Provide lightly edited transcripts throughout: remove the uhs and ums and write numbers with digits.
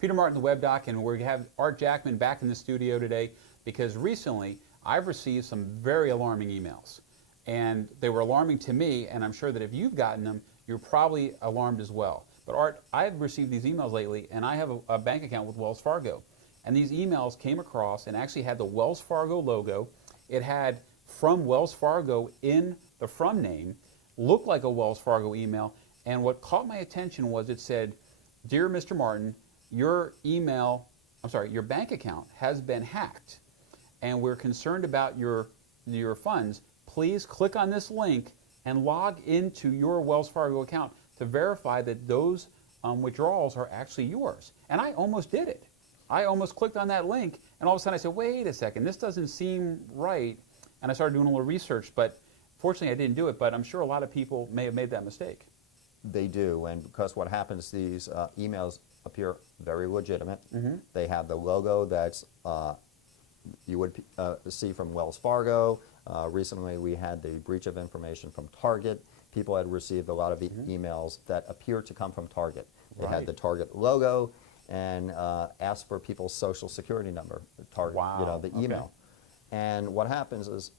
Peter Martin, the Web Doc, and we have Art Jackman back in the studio today because recently I've received some very alarming emails. And they were alarming to me, and I'm sure that if you've gotten them, you're probably alarmed as well. But Art, I've received these emails lately, and I have a bank account with Wells Fargo. And these emails came across and actually had the Wells Fargo logo. It had from Wells Fargo in the from name, looked like a Wells Fargo email. And what caught my attention was it said, "Dear Mr. Martin, your bank account has been hacked, and we're concerned about your funds. Please click on this link and log into your Wells Fargo account to verify that those withdrawals are actually yours." And I almost did it. I almost clicked on that link, and all of a sudden I said, wait a second, this doesn't seem right. And I started doing a little research, but fortunately I didn't do it, but I'm sure a lot of people may have made that mistake. They do, and because what happens, these emails appear very legitimate. They have the logo that's you would see from Wells Fargo. Recently we had the breach of information from Target. People had received a lot of emails that appear to come from Target. They had the Target logo and asked for people's social security number, Target, the email. And what happens is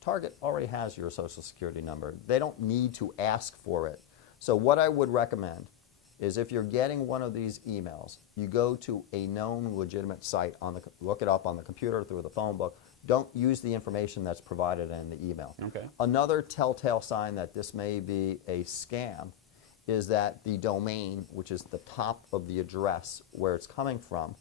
Target already has your social security number. They don't need to ask for it. So what I would recommend is if you're getting one of these emails, you go to a known legitimate site, look it up on the computer through the phone book. Don't use the information that's provided in the email. Another telltale sign that this may be a scam is that the domain, which is the top of the address where it's coming from,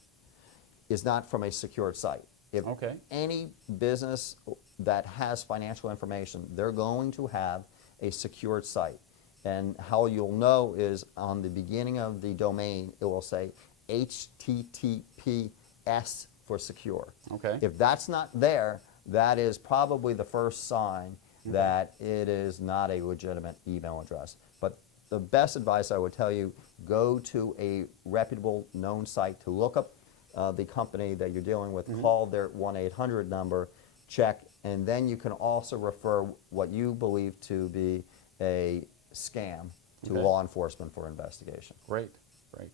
is not from a secured site. If any business that has financial information, they're going to have a secured site. And how you'll know is on the beginning of the domain, it will say HTTPS for secure. If that's not there, that is probably the first sign that it is not a legitimate email address. But the best advice I would tell you, go to a reputable known site to look up the company that you're dealing with, call their 1-800 number, check, and then you can also refer what you believe to be a scam to law enforcement for investigation. Great, great.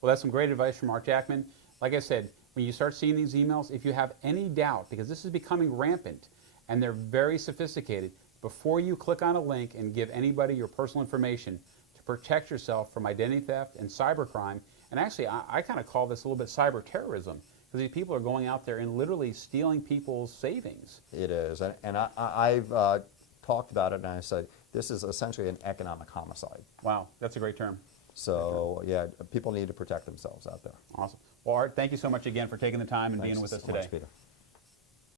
Well, that's some great advice from Art Jackman. Like I said, when you start seeing these emails, if you have any doubt, because this is becoming rampant and they're very sophisticated, before you click on a link and give anybody your personal information to protect yourself from identity theft and cybercrime, and actually I kind of call this a little bit cyber terrorism, because these people are going out there and literally stealing people's savings. It is, and I've talked about it and I said, this is essentially an economic homicide. Wow, that's a great term. So, yeah, people need to protect themselves out there. Awesome. Well, Art, thank you so much again for taking the time and being with us today. Thanks so much, Peter.